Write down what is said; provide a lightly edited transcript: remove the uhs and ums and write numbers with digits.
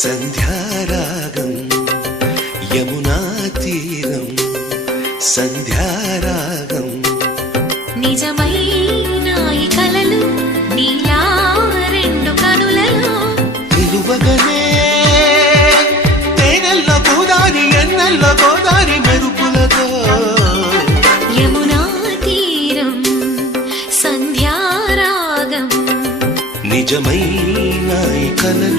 సంధ్యారాగం యమునా తీరం సంధ్యారాగం నిజమైన ఈ కలలు నీలా రెండు కనులలో నిలువగనే తేనెల్ల గోదారి ఎన్నెల్ల గోదారి మెరుపులతో యమునా తీరం సంధ్యారాగం నిజమైన ఈ కలలు